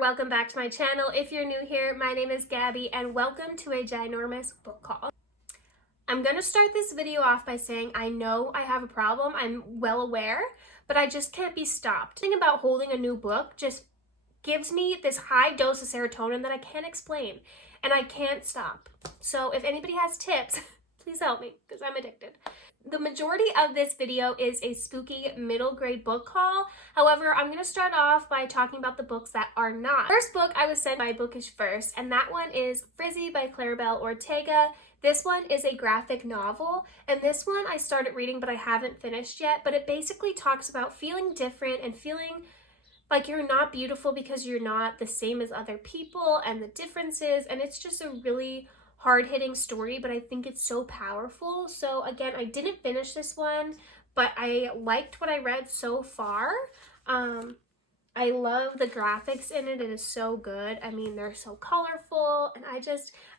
welcome back to my channel. If you're new here, my name is Gabby and welcome to a ginormous book haul. I'm gonna start this video off by saying I know I have a problem, I'm well aware, but I just can't be stopped. The thing about holding a new book just gives me this high dose of serotonin that I can't explain and I can't stop. So if anybody has tips, please help me because I'm addicted. The majority of this video is a spooky middle grade book haul. However, I'm going to start off by talking about the books that are not. First book I was sent by Bookish First, and that one is Frizzy by Claribel Ortega. This one is a graphic novel, and this one I started reading but I haven't finished yet, but it basically talks about feeling different and feeling like you're not beautiful because you're not the same as other people and the differences, and it's just a really hard-hitting story, but I think it's so powerful. So again, I didn't finish this one, but I liked what I read so far. I love the graphics in it. It is so good. I mean, they're so colorful, and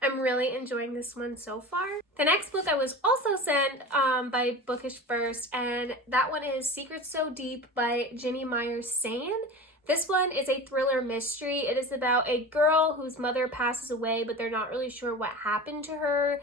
I'm really enjoying this one so far. The next book I was also sent by Bookish First, and that one is Secrets So Deep by Ginny Sain. This one is a thriller mystery. It is about a girl whose mother passes away, but they're not really sure what happened to her.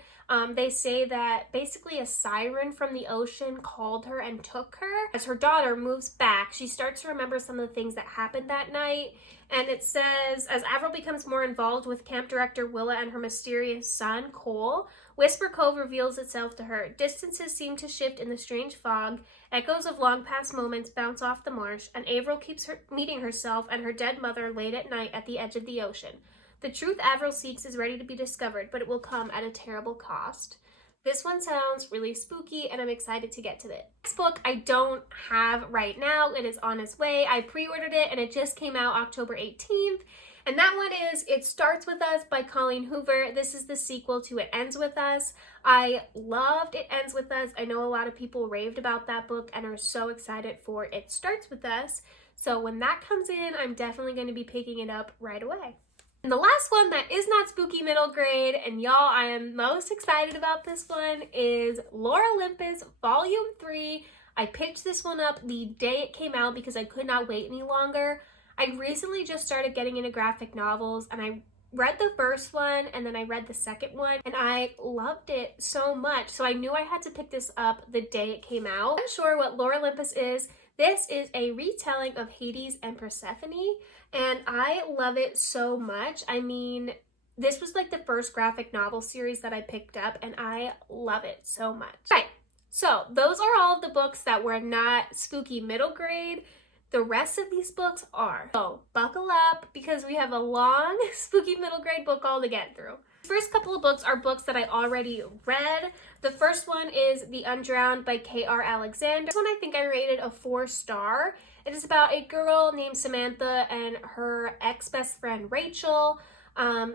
They say that basically a siren from the ocean called her and took her. As her daughter moves back, she starts to remember some of the things that happened that night. And it says, as Avril becomes more involved with camp director Willa and her mysterious son, Cole, Whisper Cove reveals itself to her. Distances seem to shift in the strange fog. Echoes of long past moments bounce off the marsh, and Avril keeps meeting herself and her dead mother late at night at the edge of the ocean. The truth Avril seeks is ready to be discovered, but it will come at a terrible cost. This one sounds really spooky, and I'm excited to get to it. This book I don't have right now. It is on its way. I pre-ordered it, and it just came out October 18th. And that one is It Starts With Us by Colleen Hoover. This is the sequel to It Ends With Us. I loved It Ends With Us. I know a lot of people raved about that book and are so excited for It Starts With Us. So when that comes in, I'm definitely going to be picking it up right away. And the last one that is not spooky middle grade, and y'all, I am most excited about this one, is Lore Olympus Volume 3. I picked this one up the day it came out because I could not wait any longer. I recently just started getting into graphic novels, and I read the first one and then I read the second one, and I loved it so much. So I knew I had to pick this up the day it came out. I'm sure what Lore Olympus is. This is a retelling of Hades and Persephone, and I love it so much. I mean, this was like the first graphic novel series that I picked up, and I love it so much. Right, so those are all of the books that were not spooky middle grade. The rest of these books are. So buckle up because we have a long spooky middle grade book haul to get through. The first couple of books are books that I already read. The first one is The Undrowned by K.R. Alexander. This one I think I rated a 4-star. It is about a girl named Samantha and her ex-best friend Rachel.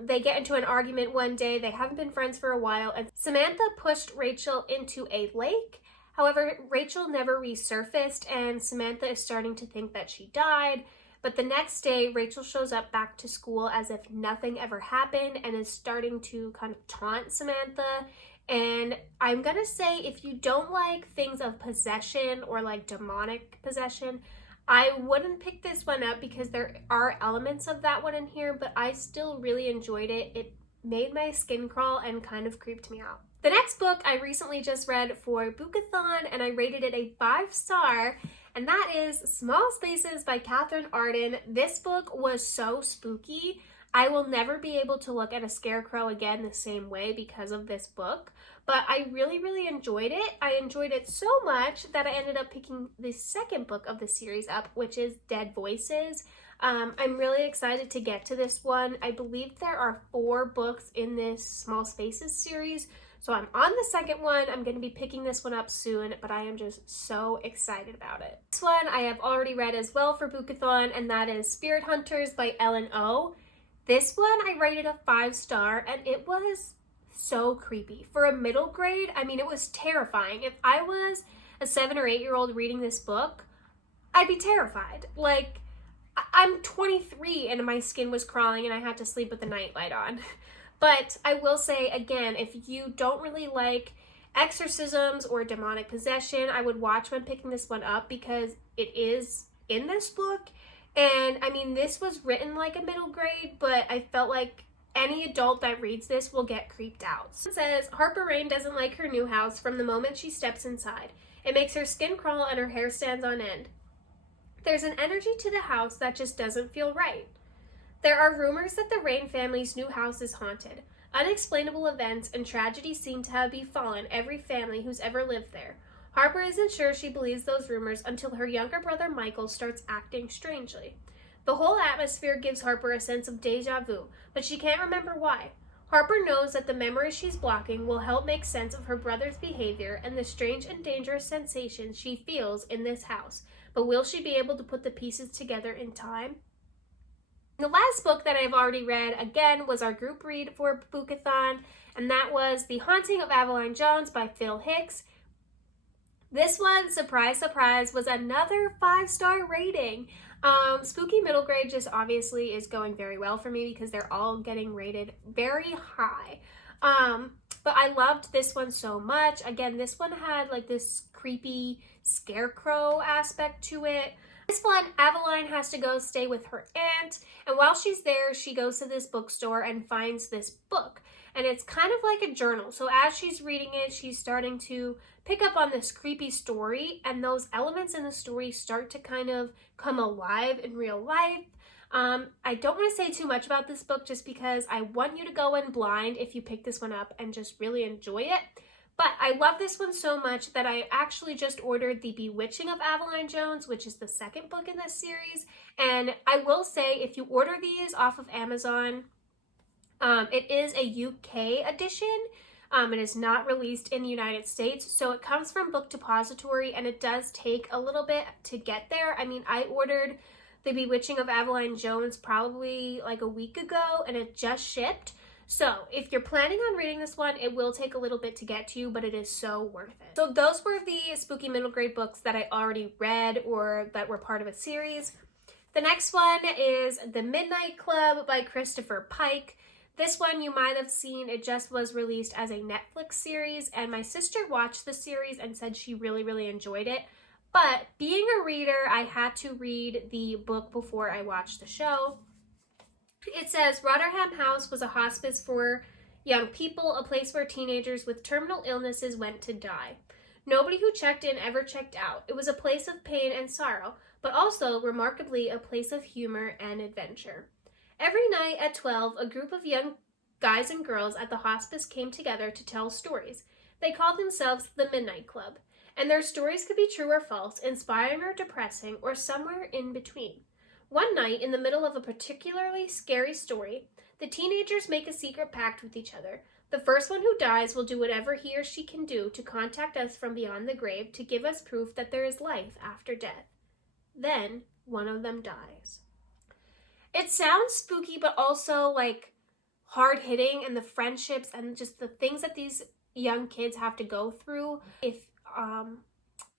They get into an argument one day. They haven't been friends for a while, and Samantha pushed Rachel into a lake. However, Rachel never resurfaced, and Samantha is starting to think that she died. But the next day, Rachel shows up back to school as if nothing ever happened and is starting to kind of taunt Samantha. And I'm gonna say, if you don't like things of possession or like demonic possession, I wouldn't pick this one up because there are elements of that one in here, but I still really enjoyed it. It made my skin crawl and kind of creeped me out. The next book I recently just read for Boookathon, and I rated it a 5-star, and that is Small Spaces by Katherine Arden. This book was so spooky. I will never be able to look at a scarecrow again the same way because of this book, but I really, really enjoyed it. I enjoyed it so much that I ended up picking the second book of the series up, which is Dead Voices. I'm really excited to get to this one. I believe there are 4 books in this Small Spaces series, so I'm on the second one. I'm going to be picking this one up soon, but I am just so excited about it. This one I have already read as well for Boookathon, and that is Spirit Hunters by Ellen O. This one I rated a 5-star, and it was so creepy. For a middle grade, I mean, it was terrifying. If I was a 7 or 8-year-old reading this book, I'd be terrified. Like, I'm 23 and my skin was crawling and I had to sleep with the nightlight on. But I will say, again, if you don't really like exorcisms or demonic possession, I would watch when picking this one up because it is in this book And I mean, this was written like a middle grade, but I felt like any adult that reads this will get creeped out. So it says, Harper Rain doesn't like her new house from the moment she steps inside. It makes her skin crawl and her hair stands on end. There's an energy to the house that just doesn't feel right. There are rumors that the Rain family's new house is haunted. Unexplainable events and tragedies seem to have befallen every family who's ever lived there. Harper isn't sure she believes those rumors until her younger brother Michael starts acting strangely. The whole atmosphere gives Harper a sense of deja vu, but she can't remember why. Harper knows that the memories she's blocking will help make sense of her brother's behavior and the strange and dangerous sensations she feels in this house, but will she be able to put the pieces together in time? The last book that I've already read, again, was our group read for Boookathon, and that was The Haunting of Aveline Jones by Phil Hickes. This one, surprise, surprise, was another 5-star rating. Spooky middle grade just obviously is going very well for me because they're all getting rated very high. But I loved this one so much. Again, this one had like this creepy scarecrow aspect to it. This one, Aveline has to go stay with her aunt, and while she's there, she goes to this bookstore and finds this book. And it's kind of like a journal. So as she's reading it, she's starting to pick up on this creepy story, and those elements in the story start to kind of come alive in real life. I don't want to say too much about this book just because I want you to go in blind if you pick this one up and just really enjoy it. But I love this one so much that I actually just ordered The Bewitching of Aveline Jones, which is the second book in this series. And I will say, if you order these off of Amazon, it is a UK edition. It is not released in the United States, so it comes from Book Depository, and it does take a little bit to get there. I mean, I ordered The Bewitching of Aveline Jones probably like a week ago, and it just shipped. So if you're planning on reading this one, it will take a little bit to get to you, but it is so worth it. So those were the spooky middle grade books that I already read or that were part of a series. The next one is The Midnight Club by Christoper Pike. This one you might have seen, it just was released as a Netflix series, and my sister watched the series and said she really, really enjoyed it. But being a reader, I had to read the book before I watched the show. It says, Rotherham House was a hospice for young people, a place where teenagers with terminal illnesses went to die. Nobody who checked in ever checked out. It was a place of pain and sorrow, but also, remarkably, a place of humor and adventure. Every night at 12, a group of young guys and girls at the hospice came together to tell stories. They called themselves the Midnight Club, and their stories could be true or false, inspiring or depressing, or somewhere in between. One night, in the middle of a particularly scary story, the teenagers make a secret pact with each other. The first one who dies will do whatever he or she can do to contact us from beyond the grave to give us proof that there is life after death. Then, one of them dies. It sounds spooky, but also like hard-hitting, and the friendships and just the things that these young kids have to go through. If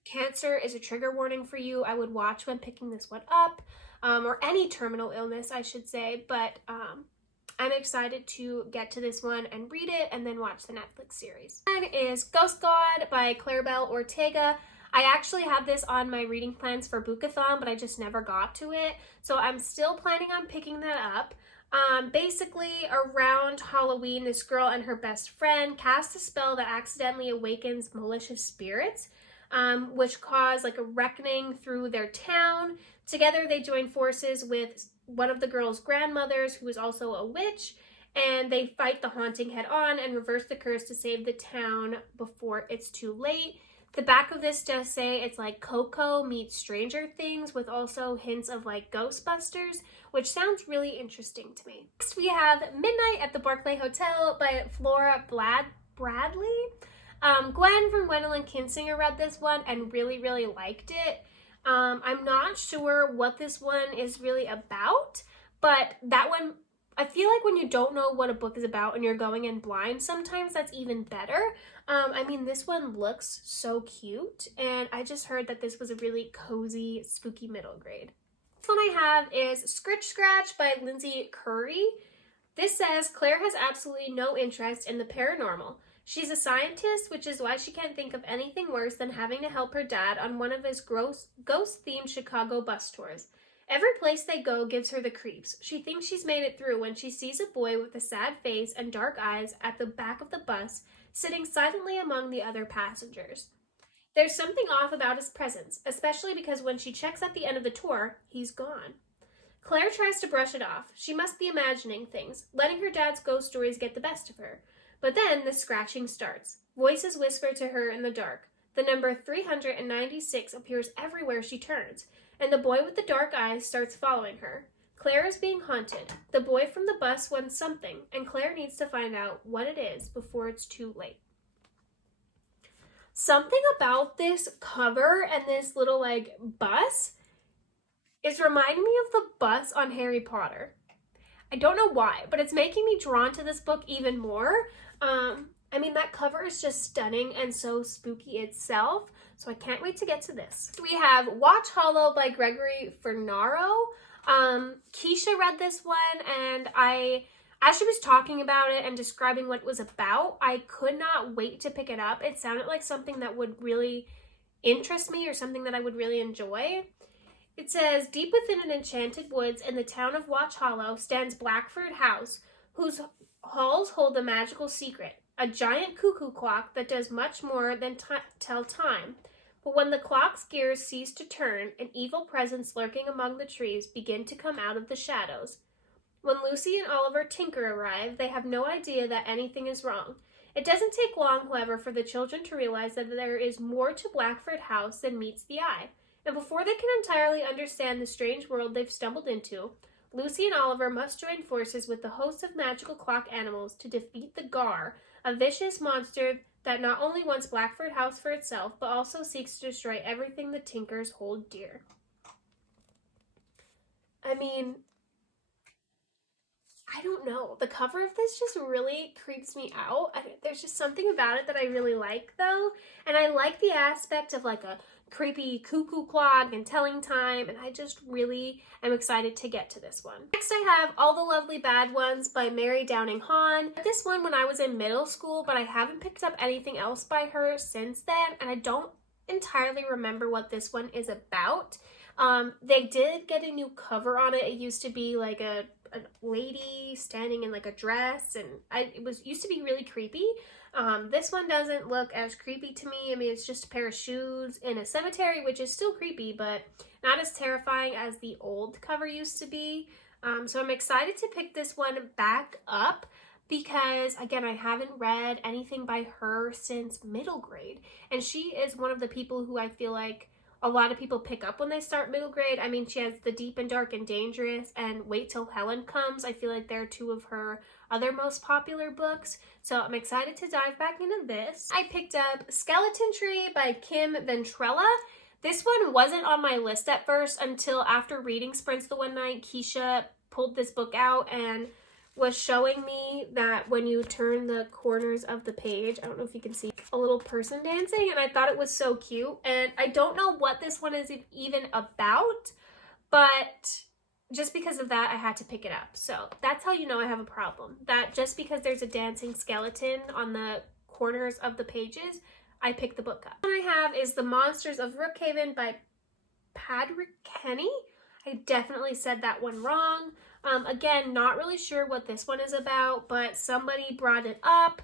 cancer is a trigger warning for you, I would watch when picking this one up. Or any terminal illness, I should say, but I'm excited to get to this one and read it and then watch the Netflix series. Next is Ghost God by Claribel Ortega. I actually have this on my reading plans for Boookathon, but I just never got to it, so I'm still planning on picking that up. Basically, around Halloween, this girl and her best friend cast a spell that accidentally awakens malicious spirits, which cause like a reckoning through their town. Together, they join forces with one of the girl's grandmothers, who is also a witch, and they fight the haunting head on and reverse the curse to save the town before it's too late. The back of this does say it's like Coco meets Stranger Things, with also hints of like Ghostbusters, which sounds really interesting to me. Next, we have Midnight at the Barclay Hotel by Fleur Bradley. Gwen from Gwendolyn Kinsinger read this one and really, really liked it. I'm not sure what this one is really about, but that one, I feel like when you don't know what a book is about and you're going in blind, sometimes that's even better. I mean, this one looks so cute, and I just heard that this was a really cozy, spooky middle grade. This one I have is Scritch Scratch by Lindsay Currie. This says, Claire has absolutely no interest in the paranormal. She's a scientist, which is why she can't think of anything worse than having to help her dad on one of his ghost-themed Chicago bus tours. Every place they go gives her the creeps. She thinks she's made it through when she sees a boy with a sad face and dark eyes at the back of the bus, sitting silently among the other passengers. There's something off about his presence, especially because when she checks at the end of the tour, he's gone. Claire tries to brush it off. She must be imagining things, letting her dad's ghost stories get the best of her. But then the scratching starts. Voices whisper to her in the dark. The number 396 appears everywhere she turns, and the boy with the dark eyes starts following her. Claire is being haunted. The boy from the bus wants something, and Claire needs to find out what it is before it's too late. Something about this cover and this little, bus is reminding me of the bus on Harry Potter. I don't know why, but it's making me drawn to this book even more. That cover is just stunning and so spooky itself, so I can't wait to get to this. We have Watch Hollow by Gregory Funaro. Keisha read this one, and as she was talking about it and describing what it was about, I could not wait to pick it up. It sounded like something that would really interest me or something that I would really enjoy. It says, deep within an enchanted woods in the town of Watch Hollow stands Blackford House, whose halls hold a magical secret, a giant cuckoo clock that does much more than tell time. But when the clock's gears cease to turn, an evil presence lurking among the trees begin to come out of the shadows. When Lucy and Oliver Tinker arrive, they have no idea that anything is wrong. It doesn't take long, however, for the children to realize that there is more to Blackford House than meets the eye. And before they can entirely understand the strange world they've stumbled into, Lucy and Oliver must join forces with the host of magical clock animals to defeat the Gar, a vicious monster that not only wants Blackford House for itself, but also seeks to destroy everything the Tinkers hold dear. I don't know. The cover of this just really creeps me out. There's just something about it that I really like, though. And I like the aspect of a creepy cuckoo clock and telling time, and I just really am excited to get to this one. Next I have All the Lovely Bad Ones by Mary Downing Hahn. I read this one when I was in middle school, but I haven't picked up anything else by her since then, and I don't entirely remember what this one is about. They did get a new cover on it. It used to be a lady standing in a dress, and it used to be really creepy. This one doesn't look as creepy to me. It's just a pair of shoes in a cemetery, which is still creepy, but not as terrifying as the old cover used to be. So I'm excited to pick this one back up because, again, I haven't read anything by her since middle grade, and she is one of the people who I feel like a lot of people pick up when they start middle grade. She has The Deep and Dark and Dangerous and Wait Till Helen Comes. I feel like they're two of her other most popular books, so I'm excited to dive back into this. I picked up Skeleton Tree by Kim Ventrella. This one wasn't on my list at first until after reading Sprints the One Night, Keisha pulled this book out and was showing me that when you turn the corners of the page, I don't know if you can see a little person dancing, and I thought it was so cute. And I don't know what this one is even about, but just because of that, I had to pick it up. So that's how you know I have a problem. That just because there's a dancing skeleton on the corners of the pages, I picked the book up. What I have is The Monsters of Rookhaven by Patrick Kenny. I definitely said that one wrong. Again, not really sure what this one is about, but somebody brought it up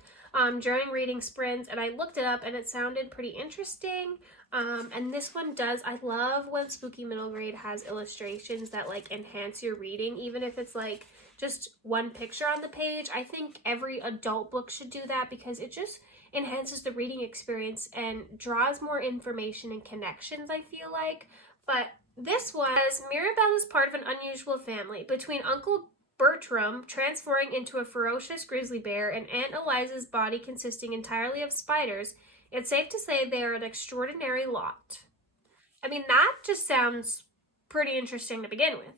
during reading Sprints, and I looked it up, and it sounded pretty interesting. And this one does, I love when Spooky Middle Grade has illustrations that enhance your reading, even if it's just one picture on the page. I think every adult book should do that because it just enhances the reading experience and draws more information and connections, I feel like. But this one says, Mirabelle is part of an unusual family. Between Uncle Bertram transforming into a ferocious grizzly bear and Aunt Eliza's body consisting entirely of spiders, it's safe to say they are an extraordinary lot. That just sounds pretty interesting to begin with.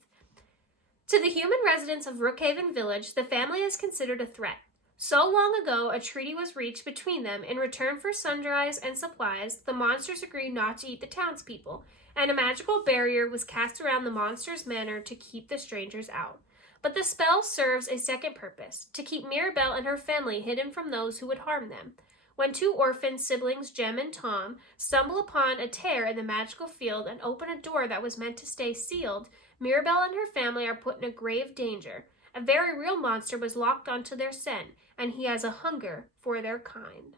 To the human residents of Rookhaven Village, the family is considered a threat. So long ago, a treaty was reached between them. In return for sundries and supplies, the monsters agreed not to eat the townspeople, and a magical barrier was cast around the monsters' manor to keep the strangers out. But the spell serves a second purpose, to keep Mirabelle and her family hidden from those who would harm them. When two orphan siblings, Jem and Tom, stumble upon a tear in the magical field and open a door that was meant to stay sealed, Mirabelle and her family are put in a grave danger. A very real monster was locked onto their scent, and he has a hunger for their kind.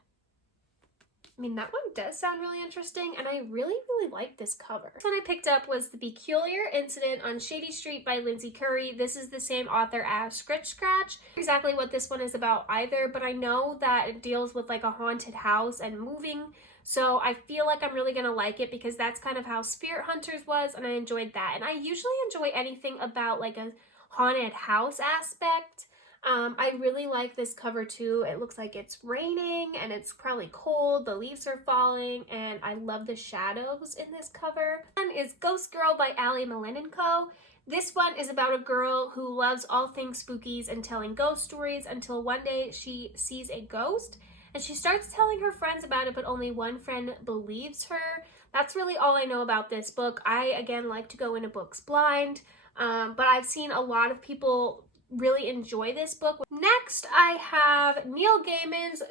I mean, that one does sound really interesting, and I really like this cover. This one I picked up was The Peculiar Incident on Shady Street by Lindsay Currie. This is the same author as Scritch Scratch. Exactly what this one is about either, but I know that it deals with like a haunted house and moving, so I feel like I'm really gonna like it because that's kind of how Spirit Hunters was, and I enjoyed that. And I usually enjoy anything about like a haunted house aspect. I really like this cover too. It looks like it's raining and it's probably cold. The leaves are falling and I love the shadows in this cover. One is Ghost Girl by Ali Malinenko. This one is about a girl who loves all things spookies and telling ghost stories until one day she sees a ghost and she starts telling her friends about it, but only one friend believes her. That's really all I know about this book. I, again, like to go into books blind, but I've seen a lot of people really enjoy this book. Next, I have Neil Gaiman's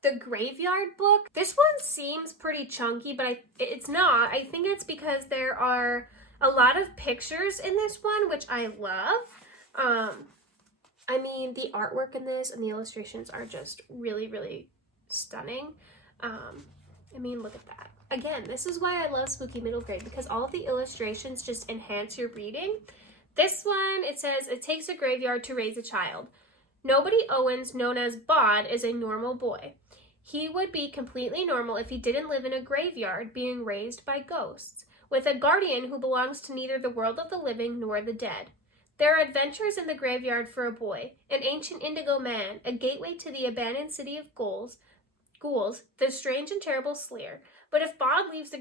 The Graveyard Book. This one seems pretty chunky, but it's not. I think it's because there are a lot of pictures in this one, which I love. I mean, the artwork in this and the illustrations are just really stunning. I mean, look at that. Again, this is why I love Spooky Middle Grade, because all of the illustrations just enhance your reading. This one, it says, it takes a graveyard to raise a child. Nobody Owens, known as Bod, is a normal boy. He would be completely normal if he didn't live in a graveyard being raised by ghosts, with a guardian who belongs to neither the world of the living nor the dead. There are adventures in the graveyard for a boy, an ancient indigo man, a gateway to the abandoned city of ghouls, the strange and terrible Sleer. But if Bod leaves the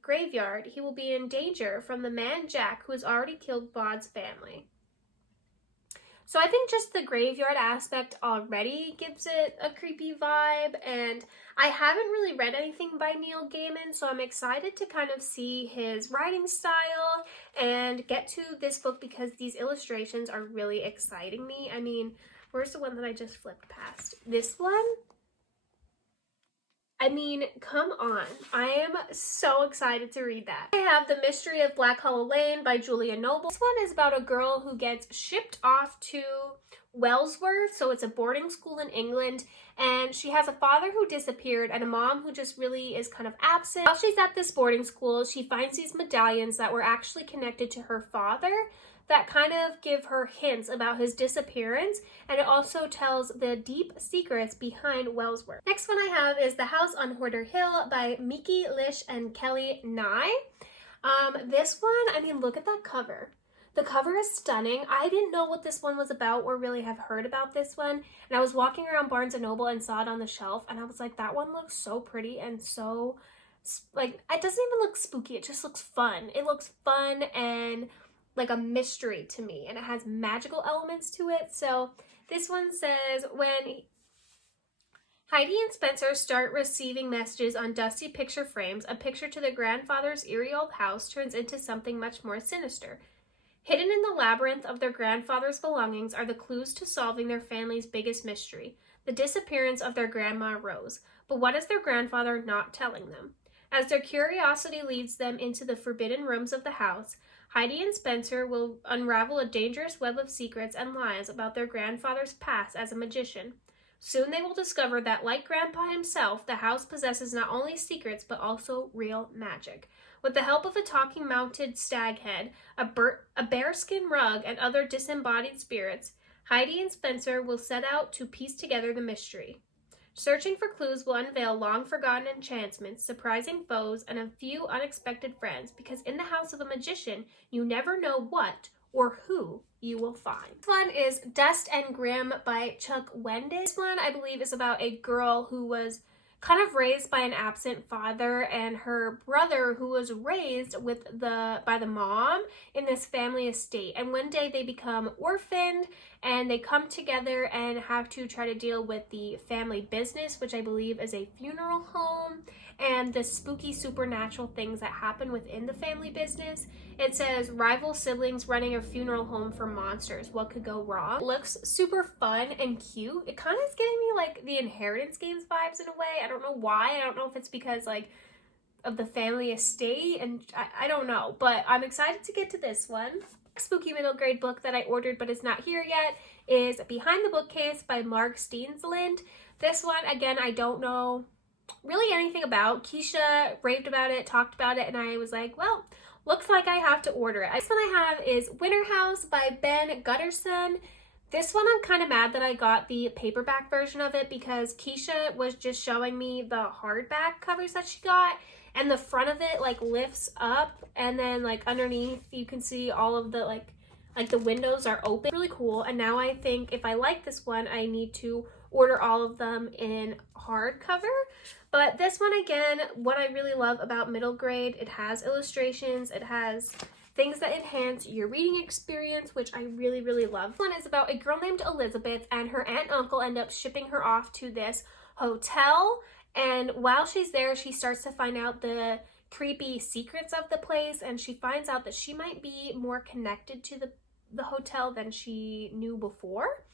graveyard, he will be in danger from the man Jack, who has already killed Bod's family. So I think just the graveyard aspect already gives it a creepy vibe, and I haven't really read anything by Neil Gaiman, so I'm excited to kind of see his writing style and get to this book because these illustrations are really exciting me. I mean, where's the one that I just flipped past? This one? I mean, come on. I am so excited to read that. I have The Mystery of Black Hollow Lane by Julia Noble. This one is about a girl who gets shipped off to Wellsworth, so it's a boarding school in England, and she has a father who disappeared and a mom who just really is kind of absent. While she's at this boarding school, she finds these medallions that were actually connected to her father that kind of give her hints about his disappearance, and it also tells the deep secrets behind Wellsworth. Next one I have is The House on Hoarder Hill by Miki Lish and Kelly Nye. This one, I mean, look at that cover. The cover is stunning. I didn't know what this one was about or really have heard about this one, and I was walking around Barnes & Noble and saw it on the shelf, and I was like, that one looks so pretty and so, like, it doesn't even look spooky, it just looks fun. It looks fun and like a mystery to me, and it has magical elements to it. So this one says, when Heidi and Spencer start receiving messages on dusty picture frames, a picture to their grandfather's eerie old house turns into something much more sinister. Hidden in the labyrinth of their grandfather's belongings are the clues to solving their family's biggest mystery, the disappearance of their grandma Rose. But what is their grandfather not telling them? As their curiosity leads them into the forbidden rooms of the house, Heidi and Spencer will unravel a dangerous web of secrets and lies about their grandfather's past as a magician. Soon they will discover that, like Grandpa himself, the house possesses not only secrets but also real magic. With the help of a talking mounted stag head, a bearskin rug, and other disembodied spirits, Heidi and Spencer will set out to piece together the mystery. Searching for clues will unveil long-forgotten enchantments, surprising foes, and a few unexpected friends, because in the house of a magician, you never know what or who you will find. This one is Dust and Grim by Chuck Wendig. This one, I believe, is about a girl who was kind of raised by an absent father and her brother who was raised by the mom in this family estate. And one day they become orphaned and they come together and have to try to deal with the family business, which I believe is a funeral home, and the spooky supernatural things that happen within the family business. It says, rival siblings running a funeral home for monsters. What could go wrong? It looks super fun and cute. It kind of is giving me like the Inheritance Games vibes in a way. I don't know why. I don't know if it's because like of the family estate, and I don't know, but I'm excited to get to this one. Spooky middle grade book that I ordered but is not here yet is Behind the Bookcase by Mark Steensland. This one, again, I don't know really anything about. Keisha raved about it, talked about it, and I was like, well, looks like I have to order it. This one I have is Winter House by Ben Gutterson. This one I'm kind of mad that I got the paperback version of it because Keisha was just showing me the hardback covers that she got, and the front of it like lifts up, and then like underneath you can see all of the like the windows are open. Really cool. And now I think if I like this one, I need to order all of them in hardcover. But this one, again, what I really love about middle grade, it has illustrations, it has things that enhance your reading experience, which I really, really love. This one is about a girl named Elizabeth, and her aunt and uncle end up shipping her off to this hotel. And while she's there, she starts to find out the creepy secrets of the place, and she finds out that she might be more connected to the hotel than she knew before.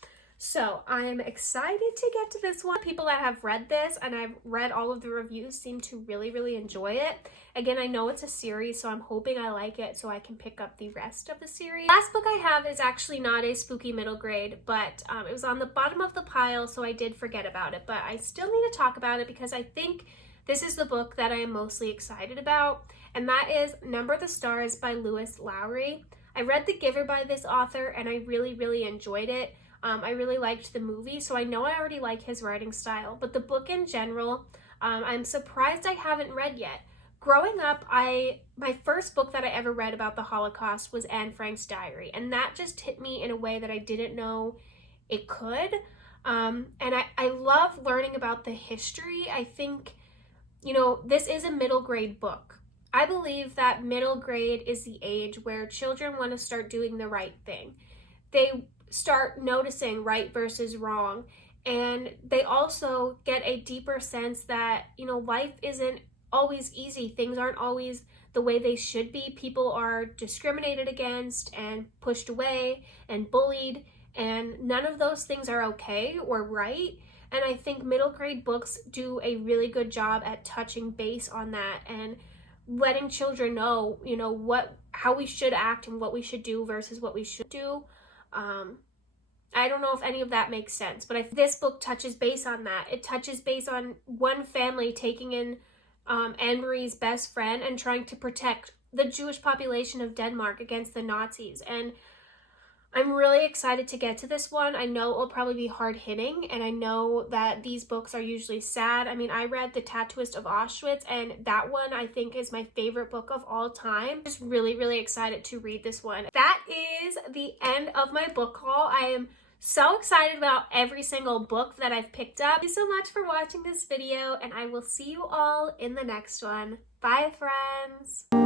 So I'm excited to get to this one. People that have read this, and I've read all of the reviews, seem to really, really enjoy it. Again, I know it's a series, so I'm hoping I like it so I can pick up the rest of the series. Last book I have is actually not a spooky middle grade, but it was on the bottom of the pile, so I did forget about it. But I still need to talk about it because I think this is the book that I am mostly excited about, and that is Number the Stars by Lewis Lowry. I read The Giver by this author, and I really, really enjoyed it. I really liked the movie, so I know I already like his writing style, but the book in general, I'm surprised I haven't read yet. Growing up, my first book that I ever read about the Holocaust was Anne Frank's diary, and that just hit me in a way that I didn't know it could. And I love learning about the history. I think, you know, this is a middle grade book. I believe that middle grade is the age where children want to start doing the right thing. They start noticing right versus wrong, and they also get a deeper sense that, you know, life isn't always easy. Things aren't always the way they should be. People are discriminated against and pushed away and bullied, and none of those things are okay or right. And I think middle grade books do a really good job at touching base on that and letting children know, you know, how we should act and what we should do versus what we should do. I don't know if any of that makes sense, but this book touches base on that. It touches base on one family taking in Anne-Marie's best friend and trying to protect the Jewish population of Denmark against the Nazis. And I'm really excited to get to this one. I know it will probably be hard-hitting, and I know that these books are usually sad. I mean, I read The Tattooist of Auschwitz, and that one I think is my favorite book of all time. Just really, really excited to read this one. That is the end of my book haul. I am so excited about every single book that I've picked up. Thank you so much for watching this video, and I will see you all in the next one. Bye, friends!